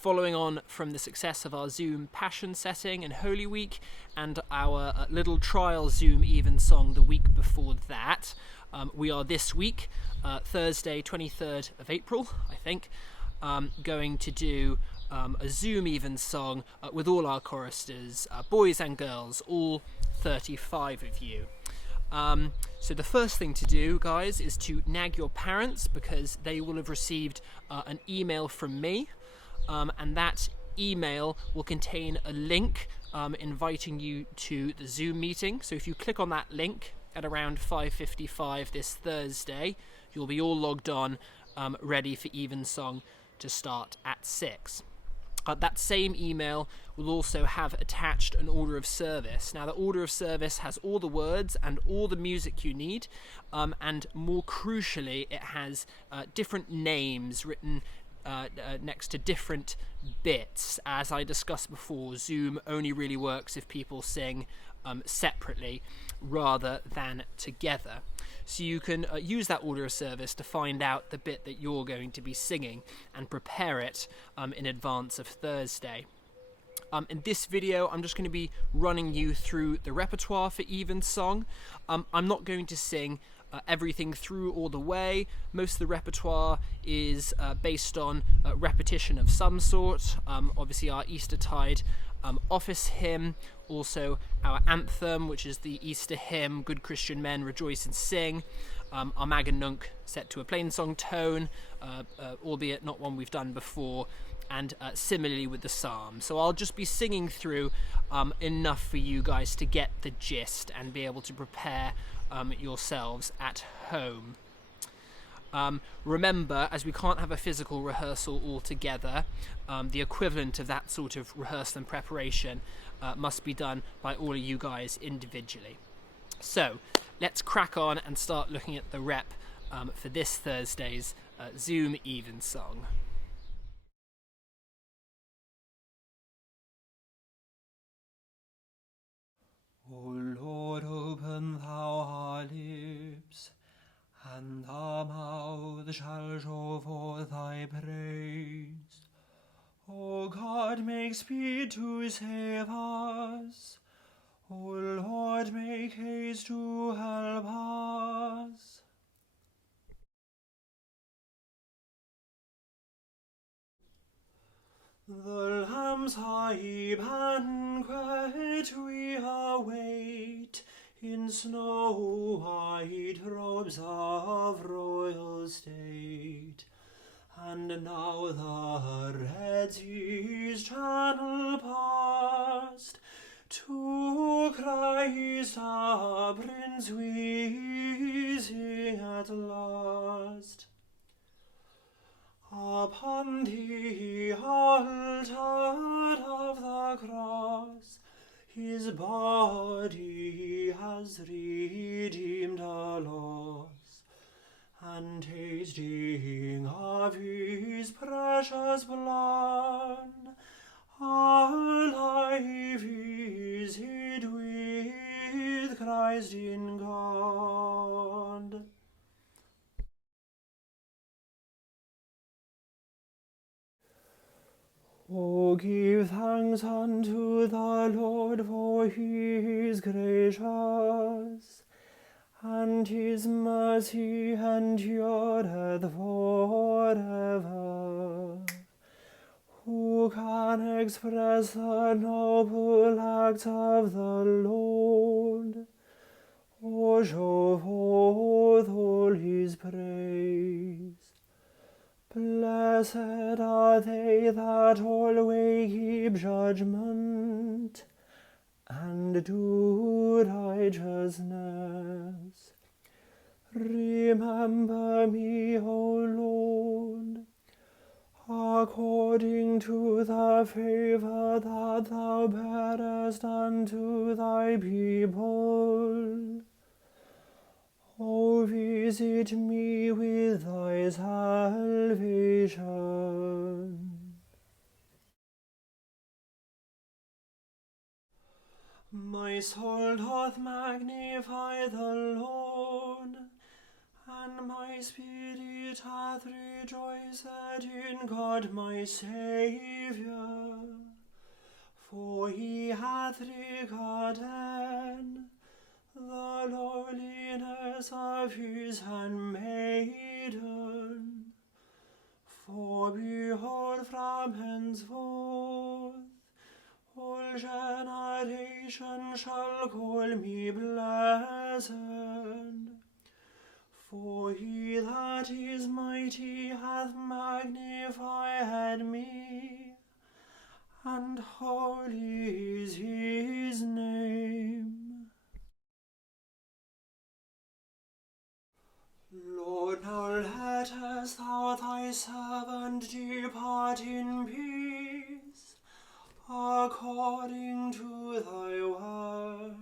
Following on from the success of our Zoom Passion setting in Holy Week and our little trial Zoom Evensong the week before that, we are this week, Thursday 23rd of April, I think, going to do a Zoom Evensong with all our choristers, boys and girls, all 35 of you. So the first thing to do, guys, is to nag your parents, because they will have received an email from me, and that email will contain a link inviting you to the Zoom meeting. So if you click on that link at around 5:55 this Thursday, you'll be all logged on, ready for Evensong to start at 6. That same email will also have attached an order of service. Now, the order of service has all the words and all the music you need, and more crucially, it has different names written next to different bits. As I discussed before, Zoom only really works if people sing separately rather than together. So you can use that order of service to find out the bit that you're going to be singing and prepare it in advance of Thursday. In this video, I'm just going to be running you through the repertoire for Evensong. I'm not going to sing everything through all the way. Most of the repertoire is based on repetition of some sort. Obviously our Eastertide office hymn, also our anthem, which is the Easter hymn, Good Christian Men Rejoice and Sing, our Mag and Nunc set to a plain-song tone, albeit not one we've done before, and similarly with the psalm. So I'll just be singing through enough for you guys to get the gist and be able to prepare yourselves at home. Remember, as we can't have a physical rehearsal all together, the equivalent of that sort of rehearsal and preparation must be done by all of you guys individually. So let's crack on and start looking at the rep for this Thursday's Zoom Evensong. O Lord, open thou our lips, and our mouth shall show forth thy praise. O God, make speed to save us. O Lord, make haste to help us. The Lamb's high banquet we await, in snow-white robes of royal state. And now the Red Sea's channel past, to Christ our Prince we sing at last. Upon the altar of the cross, his body has redeemed our loss, and tasting of his precious blood, our life is hid with Christ in God. O give thanks unto the Lord, for he is gracious, and his mercy endureth forever. Who can express the noble acts of the Lord, or show forth all his praise? Blessed are they that always keep judgment, and do righteousness. Remember me, O Lord, according to the favor that thou bearest unto thy people. O visit me with thy salvation. My soul doth magnify the Lord, and my spirit spirit hath rejoiced in God my Saviour, for he hath regarded the lowliness of his handmaiden. For behold, from henceforth all generations shall call me blessed. For he that is mighty hath magnified me, and holy is his name. Lord, now lettest thou thy servant depart in peace, according to thy word.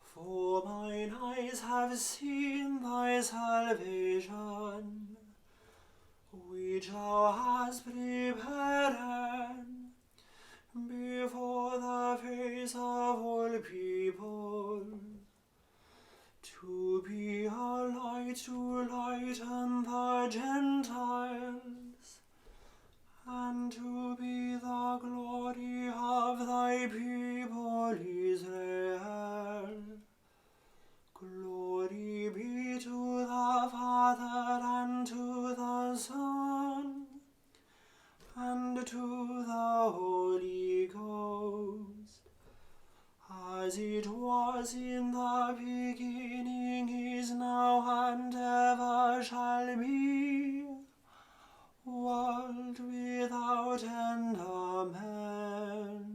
For mine eyes have seen thy salvation, which thou hast prepared before the face of all people, to be a light to lighten the Gentiles, and to be the glory of thy people Israel. Glory be to the Father, and to the Son, and to the Holy Ghost, as it was in the beginning, is now, and ever shall be, world without end. Amen.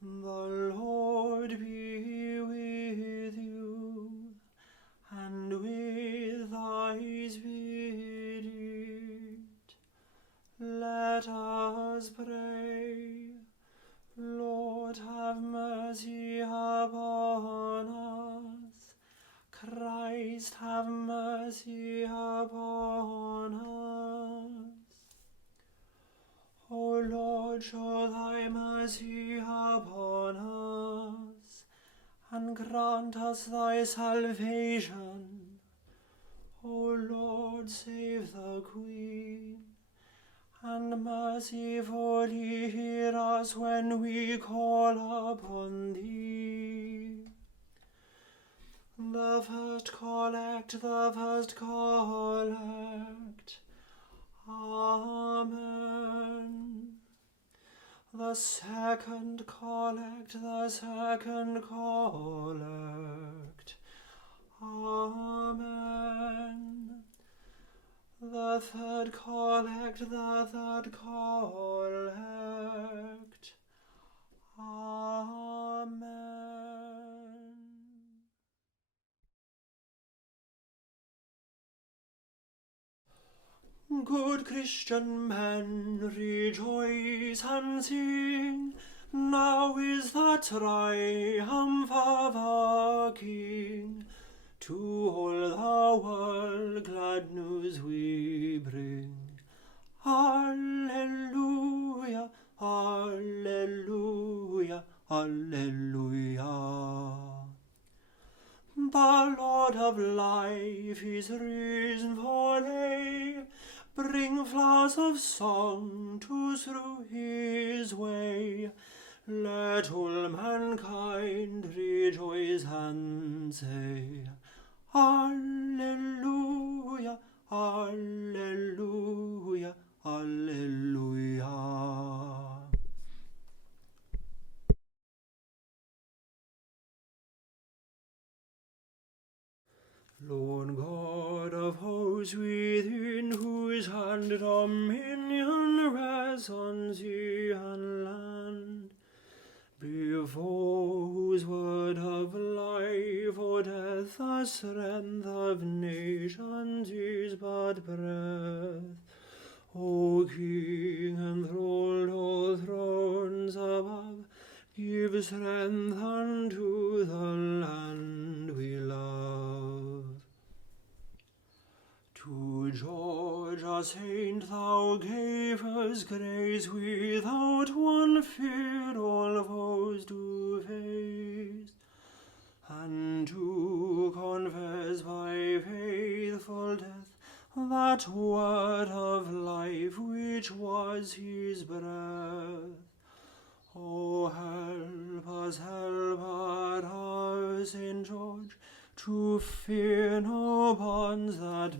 The Lord be with you, and with thy spirit. Let us pray. Lord, have mercy upon us. Christ, have mercy upon us. O Lord, show thy mercy upon us, and grant us thy salvation. O Lord, save the Queen, and mercifully hear us when we call upon thee. The first collect, the first collect. Amen. The second collect, the second collect. Amen. The third collect, the third collect. Amen. Good Christian men, rejoice and sing. Now is the triumph of our King. To all the world glad news we bring. Alleluia, alleluia, alleluia. The Lord of life is risen for aye. Bring flowers of song to strew his way. Let all mankind rejoice and say, Alleluia, alleluia, alleluia. Lord God of hosts, within whose hand dominion rests on sea and land, before whose word of life or death the strength of nations is but breath. O King enthroned all thrones above, give strength unto the land we love. To George, a saint, thou gavest grace, without one fear all foes to face. woeful death, that word of life which was his breath. Oh, help us, St. George, to fear no bonds that